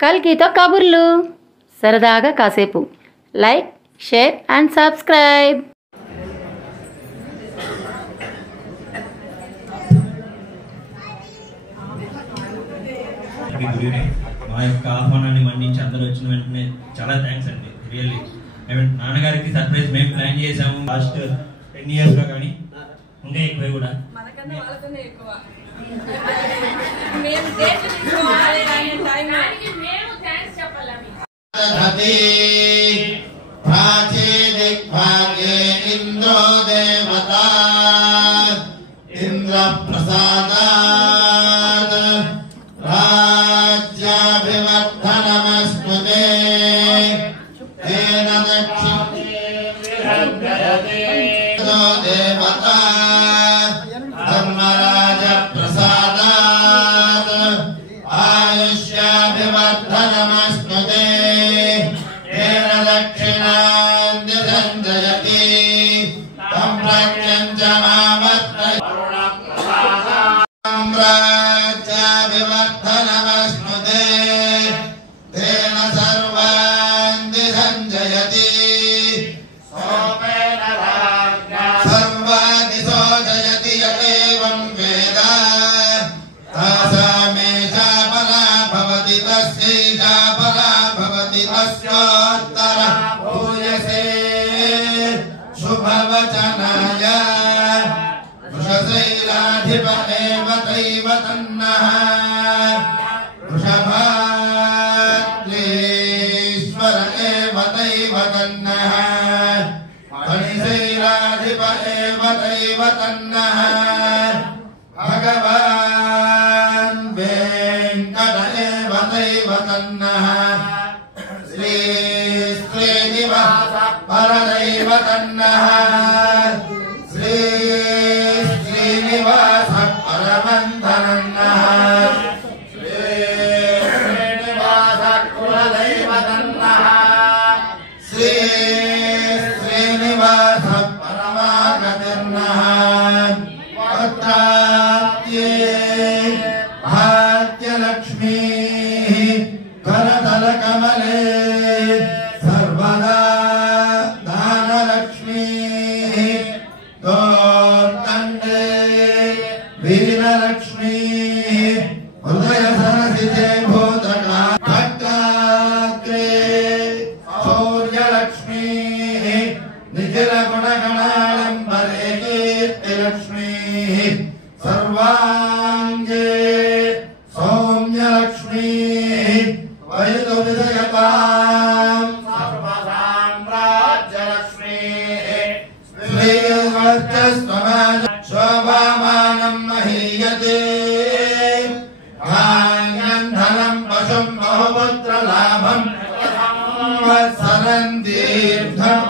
కల్కితో కబుర్లు సరదాగా కాసేపు. Like, share and subscribe. మా యొక్క ఆహ్వానాన్ని మన్నించి అందరూ వచ్చిన వెంటనే చాలా థ్యాంక్స్ అండి. రియల్లీ నాన్నగారికి సర్ప్రైజ్ మేము ప్లాన్ చేసాము లాస్ట్ 10 years గా, కానీ ఇంకా ఎక్కువ కూడా ఇంద్రో దేవత ఇంద్ర ప్రసాద రాజ్యాభివర్ధనమస్మృతే తేన దక్షిణో దేవత ధర్మరాజ ప్రసాదాత్ ఆయుష్యాభివర్ధనమస్మృతే తేన దక్షిణాంది సంజయతి తం ప్రత్యంచ మామత్రయ రాజ్యాభివర్ధనమస్మృతే తేన సర్వాంది సంజయతి సోమేన సర్వాదిశో జయతి ఏవం వేద తాసామేషా పరా భవతి తస్యైషా పరా భవతి తస్యోత్తర భూయసే శుభవచనాయ వృషశైలాధిప ఏవ తైవ తన్నః వృషభాద్రీశ్వర ఏవ తైవ తన్నః ఫణిశైలాధిప ఏవ తైవ తన్నః భగవాన్ వెంకట ఏవ తైవ తన్నః శ్రీ శ్రీనివాస పరదైవ తన్నః శ్రీ శ్రీనివాస పరమంతనన్నః శ్రీ శ్రీనివాస కులదైవ తన్నః శ్రీ శ్రీనివాస పరమాగతిర్నః పత్రాత్యే భాగ్యలక్ష్మీ కరతలకమలే సర్వదా దానలక్ష్మీ దోర్దండే వీరలక్ష్మీ హృదయ సరసిజే భూతకా ఖడ్గాగ్రే శౌర్యలక్ష్మీ నిఖిల గుణగణాడంబరే కీర్తిలక్ష్మీ సర్వాంగే సౌమ్యలక్ష్మీ వైదు విజయతాం సర్వసామ్రాజ్యలక్ష్మీ శ్రీవర్చస్వమాన శోభామానం మహీయతే ధాన్యం ధనం పశుం బహుపుత్రలాభం సంవత్సరం దీర్ఘం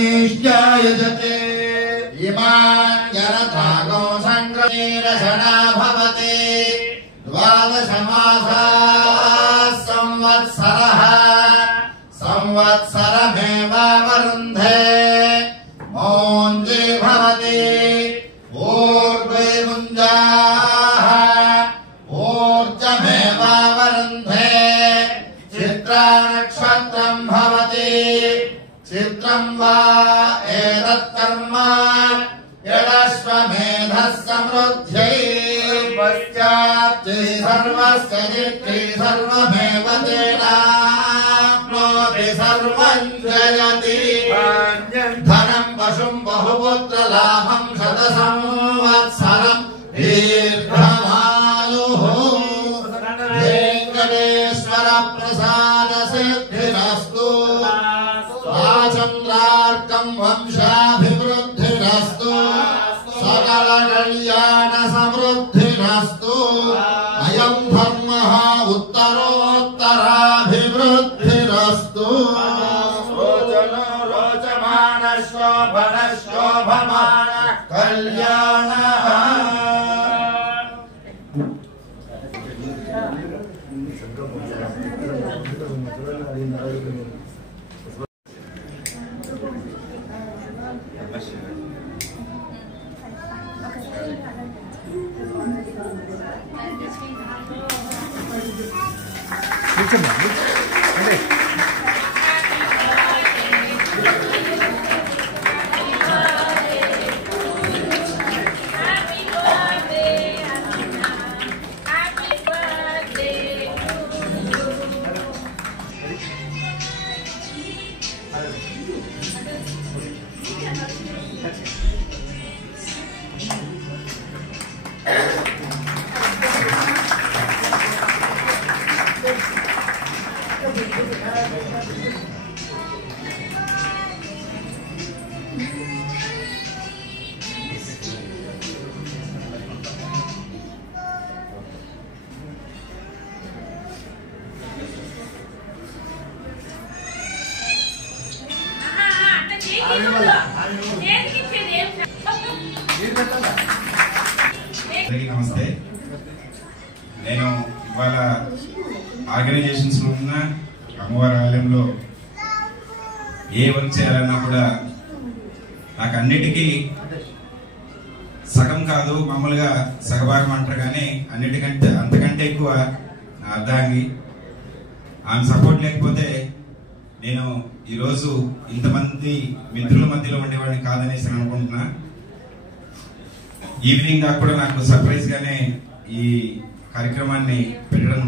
సంగ్రహణ్యేష్యాయజతే ఇమాన్యరథాగో సంగ్రహీరషణా భవతి ద్వాదశమాసాః సంవత్సరः సంవత్సరమేవావరుంధే మోంజే భవతి ఊర్ధ్వే ముంజాః ఊర్జమేవావరుంధే చిత్రా నక్షత్రం భవతి చిత్రం వా ఏతత్కర్మ యదశ్వమేధः సమృద్ధ్యై పశ్చాత్తై సర్వస్య చిత్తే సర్వమేవ తేనాప్నోతి సర్వం జయతి ధనం పశుం బహుపుత్రలాభం శతసంవత్సరం దీర్ఘమాయుః వెంకటేశ్వర ప్రసాద సిద్ధిరస్తు ఆచంద్రార్కం వంశాభివృద్ధిరస్తు సకల కళ్యాణ సమృద్ధిరస్తు అయం ధర్మః ఉత్తరోత్తరాభివృద్ధిరస్తు రోచనో రోచమాన శోభన శోభమాన కళ్యాణః నమస్తే. నేను ఇవాళ ఆర్గనైజేషన్స్ లో ఉన్న అమ్మవారి ఆలయంలో ఏ వర్క్ చేయాలన్నా కూడా నాకు అన్నిటికీ సగం కాదు, మామూలుగా సగభాగం అంటారు, కానీ అన్నిటికంటే అంతకంటే ఎక్కువ నా అర్ధాంగి. ఆమె సపోర్ట్ లేకపోతే నేను ఈరోజు ఇంతమంది మిత్రుల మధ్యలో ఉండేవాడిని కాదనేసి అనుకుంటున్నా. ఈవినింగ్ దాకా కూడా నాకు సర్ప్రైజ్ గానే ఈ కార్యక్రమాన్ని పెట్టడం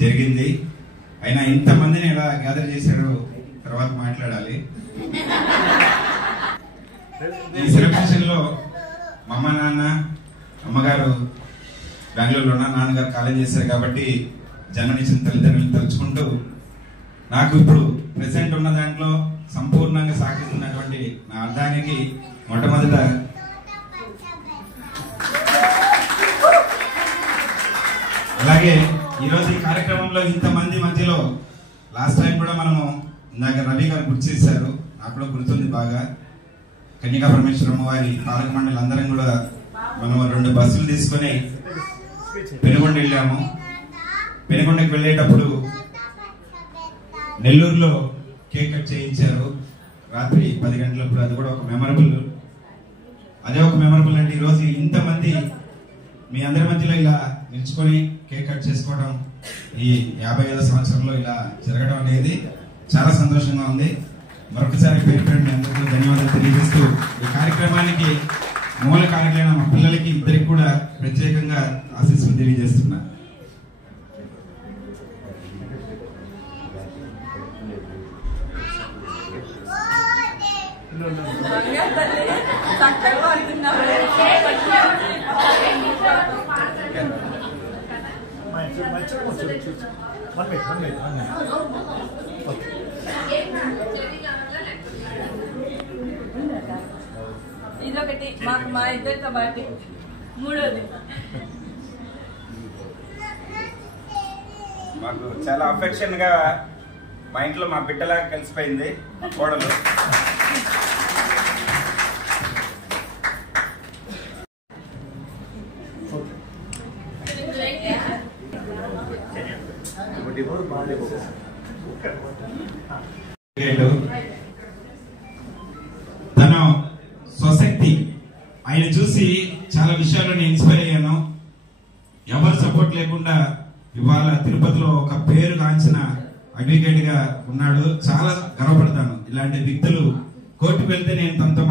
జరిగింది. అయినా ఇంతమందిని ఎలా గ్యాదర్ చేశారో తర్వాత మాట్లాడాలి. ఈ సెలబ్రేషన్ లో మా అమ్మ నాన్న, అమ్మగారు బెంగళూరులో ఉన్న, నాన్నగారు కాలేజ్ చేశారు కాబట్టి జన్మనిచ్చిన తల్లిదండ్రులను తలుచుకుంటూ నాకు ఇప్పుడు ప్రెసెంట్ ఉన్న దాంట్లో సంపూర్ణంగా సహకరిస్తున్నటువంటి నా అర్థానికి మొట్టమొదట అలాగే ఈరోజు ఈ కార్యక్రమంలో ఇంతమంది మధ్యలో లాస్ట్ టైం కూడా మనము ఇందాక రవి గారు గుర్తు చేశారు, నాకు కూడా గుర్తుంది బాగా. కన్యకా పరమేశ్వరమ్మ వారి పాలక మండలి అందరం కూడా మనం 2 బస్సులు తీసుకొని పెనుగొండ వెళ్ళాము. పెనుగొండకి వెళ్ళేటప్పుడు నెల్లూరులో కేక్ కట్ చేయించారు రాత్రి 10 గంటలప్పుడు. అది కూడా ఒక మెమరబుల్. అదే ఒక మెమరబుల్ అంటే ఈరోజు ఇంతమంది మీ అందరి మధ్యలో ఇలా నిల్చుకొని కేక్ కట్ చేసుకోవడం, ఈ 55వ సంవత్సరంలో ఇలా జరగడం అనేది చాలా సంతోషంగా ఉంది. మరొకసారి పేరు పేరు మీ అందరికీ ధన్యవాదాలు తెలియజేస్తూ ఈ కార్యక్రమానికి మూల కారకులైన మా పిల్లలకి ఇద్దరికి కూడా ప్రత్యేకంగా ఆశీస్సులు తెలియజేస్తున్నా. ఇదొకటి మాకు మా ఇద్దరితో పాటు మూడోది. మాకు చాలా అఫెక్షన్ గా మా ఇంట్లో మా బిడ్డలాగా కలిసిపోయింది మా కోడలు. తన స్వశక్తి ఆయన చూసి చాలా విషయాల్లో నేను ఇన్స్పైర్ అయ్యాను. ఎవరు సపోర్ట్ లేకుండా ఇవాళ తిరుపతిలో ఒక పేరు గాంచిన అడ్వకేట్ గా ఉన్నాడు. చాలా గర్వపడతాను. ఇలాంటి వ్యక్తులు కోర్టుకు వెళ్తే నేను తనతో